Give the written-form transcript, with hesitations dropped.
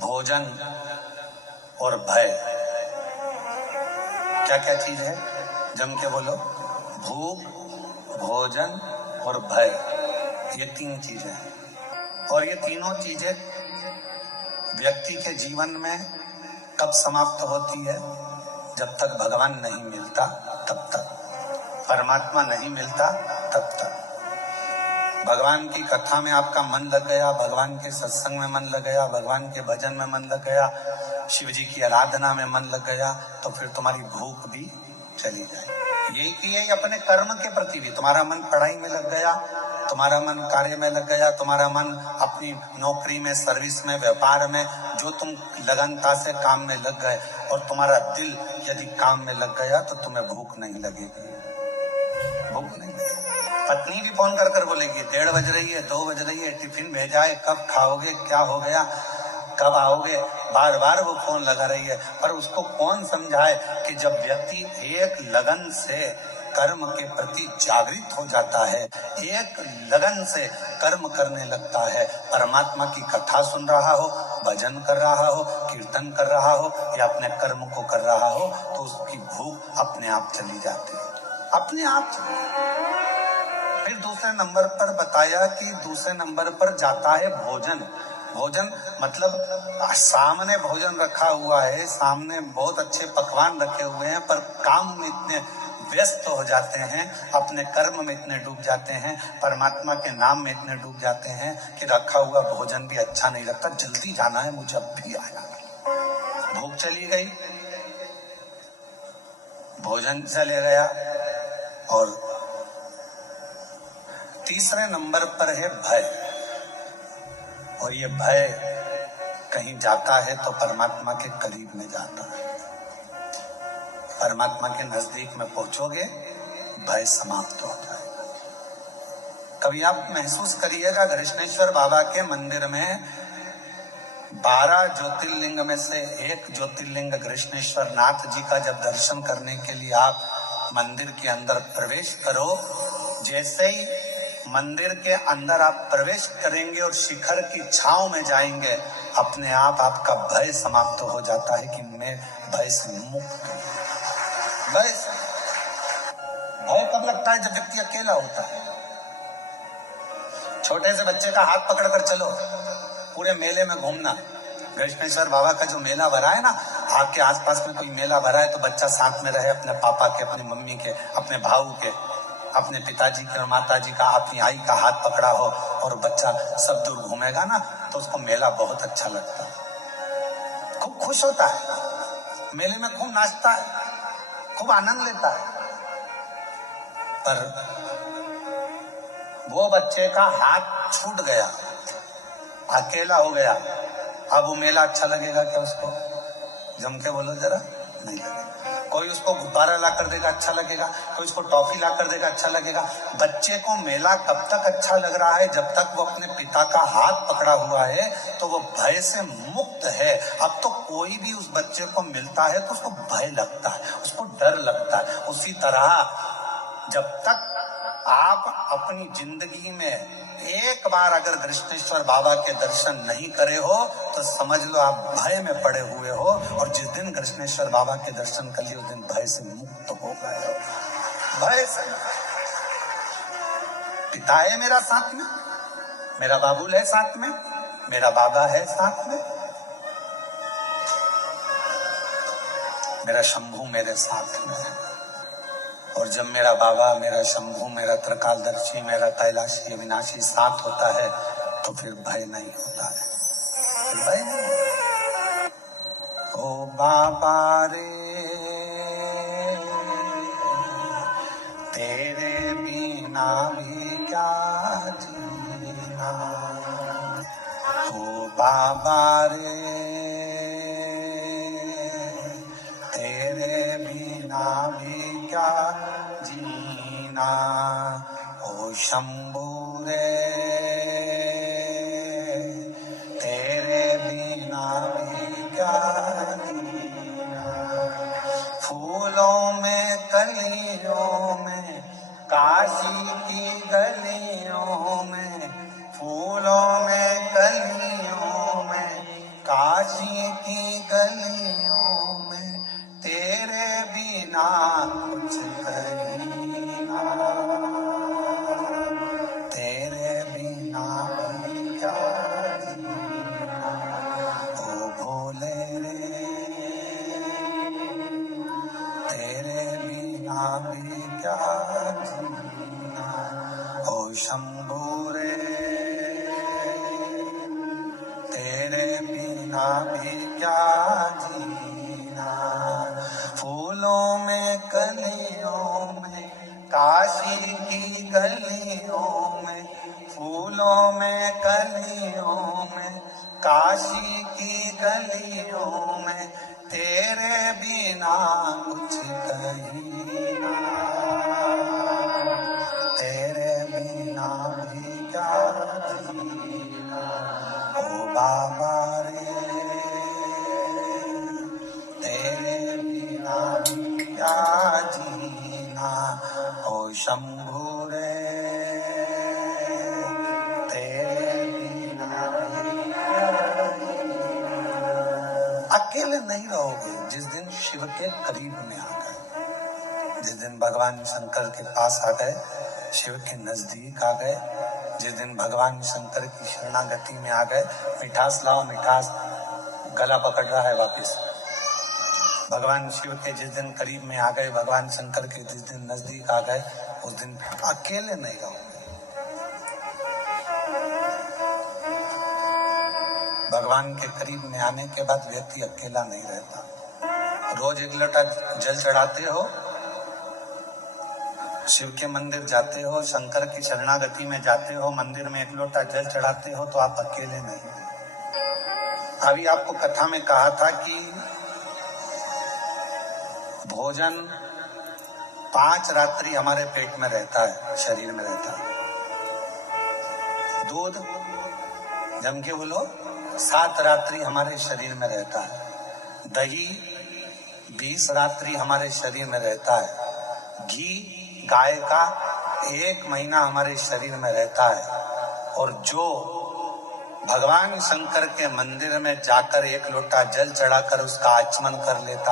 भोजन और भय क्या क्या चीज है? जम के बोलो। भूख, भोजन और भय, ये तीन चीजें हैं। और ये तीनों चीजें व्यक्ति के जीवन में कब समाप्त होती है? जब तक भगवान नहीं मिलता तब तक, परमात्मा नहीं मिलता तब तक। भगवान की कथा में आपका मन लग गया, भगवान के सत्संग में मन लग गया, भगवान के भजन में मन लग गया, शिव जी की आराधना में मन लग गया, तो फिर तुम्हारी भूख भी चली जाए। यही कि यही अपने कर्म के प्रति भी, तुम्हारा मन पढ़ाई में लग गया, तुम्हारा मन कार्य में लग गया, तुम्हारा मन अपनी नौकरी में, सर्विस में, व्यापार में, जो तुम लगनता से काम में लग गए, और तुम्हारा दिल यदि काम में लग गया तो तुम्हें भूख नहीं लगेगी। भूख नहीं लगेगी। पत्नी भी फोन कर कर बोलेगी 1:30 बज रही है, 2 बज रही है, टिफिन भेजा है, कब खाओगे, क्या हो गया, कब आओगे, बार बार वो फोन लगा रही है। पर उसको कौन समझाए कि जब व्यक्ति एक लगन से कर्म के प्रति जागृत हो जाता है, एक लगन से कर्म करने लगता है, परमात्मा की कथा सुन रहा हो, भजन कर रहा हो, कीर्तन कर रहा हो, या अपने कर्म को कर रहा हो, तो उसकी भूख अपने आप चली जाती है, अपने आप चली। फिर दूसरे नंबर पर बताया कि दूसरे नंबर पर जाता है भोजन। भोजन मतलब सामने भोजन रखा हुआ है, सामने बहुत अच्छे पकवान रखे हुए हैं, पर काम में इतने व्यस्त हो जाते हैं, अपने कर्म में इतने डूब जाते हैं, परमात्मा के नाम में इतने डूब जाते हैं कि रखा हुआ भोजन भी अच्छा नहीं लगता। जल्दी जाना है मुझे, अब भी आया। भूख चली गई, भोजन चले गया। और तीसरे नंबर पर है भय। और ये भय कहीं जाता है तो परमात्मा के करीब में जाता है। परमात्मा के नजदीक में पहुंचोगे, भय समाप्त हो जाएगा। कभी आप महसूस करिएगा, कृष्णेश्वर बाबा के मंदिर में 12 ज्योतिर्लिंग में से एक ज्योतिर्लिंग कृष्णेश्वर नाथ जी का जब दर्शन करने के लिए आप मंदिर के अंदर प्रवेश करो, जैसे ही मंदिर के अंदर आप प्रवेश करेंगे और शिखर की छांव में जाएंगे, अपने आप आपका भय समाप्त हो जाता है कि मैं भय से मुक्त हूं। भय कब लगता है? जब व्यक्ति अकेला होता है। छोटे से बच्चे का हाथ पकड़कर चलो, पूरे मेले में घूमना। कृष्णेश्वर बाबा का जो मेला भरा है ना, आपके आसपास में कोई मेला भरा है तो बच्चा साथ में रहे, अपने पापा के, अपनी मम्मी के, अपने भाऊ के, अपने पिताजी के और माताजी का, अपनी आई का हाथ पकड़ा हो और बच्चा सब दूर घूमेगा ना, तो उसको मेला बहुत अच्छा लगता है, खूब खुश होता है, मेले में खूब नाचता है, खूब आनंद लेता है। पर वो बच्चे का हाथ छूट गया, अकेला हो गया, अब वो मेला अच्छा लगेगा क्या उसको? जम के बोलो जरा, नहीं लगेगा। कोई उसको गुब्बारा ला कर देगा, अच्छा लगेगा, कोई उसको टॉफी ला कर देगा, अच्छा लगेगा। बच्चे को मेला कब तक अच्छा लग रहा है? जब तक वो अपने पिता का हाथ पकड़ा हुआ है, तो वो भय से मुक्त है। अब तो कोई भी उस बच्चे को मिलता है तो उसको भय लगता है, उसको डर लगता है। उसी तरह जब तक आप अपनी जिंदगी में एक बार अगर कृष्णेश्वर बाबा के दर्शन नहीं करे हो, तो समझ लो आप भय में पड़े हुए हो। और जिस दिन कृष्णेश्वर बाबा के दर्शन कर लिए, उस दिन भय से मुक्त हो गए हो। भय से। पिता है मेरा साथ में, मेरा बाबुल है साथ में, मेरा बाबा है साथ में, मेरा शंभू मेरे साथ में है। और जब मेरा बाबा, मेरा शंभू, मेरा त्रिकालदर्शी, मेरा कैलाशी अविनाशी साथ होता है, तो फिर भय नहीं होता है, फिर भय नहीं होता। ओ बाबा रे, तेरे बिना भी क्या जीना। ओ बाबा रे, तेरे बिना भी क्या जीना। ओ शंभू रे, तेरे बिना भी क्या जीना। फूलों में, कलियों में, काशी की गलियों में, फूलों में, कलियों में, काशी काशी की गलियों में तेरे बिना कुछ कहीं ना, तेरे बिना भी क्या जीना, ओ भोले रे तेरे बिना भी क्या जीना, ओ शंभू रे तेरे बिना भी क्या जीना। फूलों में कलियों में काशी की गलियों में, फूलों में कलियों में काशी की गलियों में तेरे बिना कुछ कहीं ना, तेरे बिना भी क्या जीना, ओ बाबा रे तेरे बिना भी क्या जीना, ओ शंभू रे तेरे बिना भी क्या जीना। अकेले नहीं रहोगे जिस दिन शिव के करीब में आ गए, जिस दिन भगवान शंकर के पास आ गए, शिव के नजदीक आ गए, जिस दिन भगवान शंकर की शरणागति में आ गए। मिठास लाओ मिठास, गला पकड़ रहा है वापिस। भगवान शिव के जिस दिन करीब में आ गए, भगवान शंकर के जिस दिन नजदीक आ गए, उस दिन अकेले नहीं रहोगे। भगवान के करीब में आने के बाद व्यक्ति अकेला नहीं रहता। रोज एक लोटा जल चढ़ाते हो, शिव के मंदिर जाते हो, शंकर की शरणागति में जाते हो, मंदिर में एक लोटा जल चढ़ाते हो, तो आप अकेले नहीं। अभी आपको कथा में कहा था कि भोजन 5 रात्रि हमारे पेट में रहता है, शरीर में रहता है। दूध जम के बोलो 7 रात्रि हमारे शरीर में रहता है। दही 20 रात्रि हमारे शरीर में रहता है। घी गाय का 1 महीना हमारे शरीर में रहता है। और जो भगवान शंकर के मंदिर में जाकर एक लोटा जल चढ़ाकर उसका आचमन कर लेता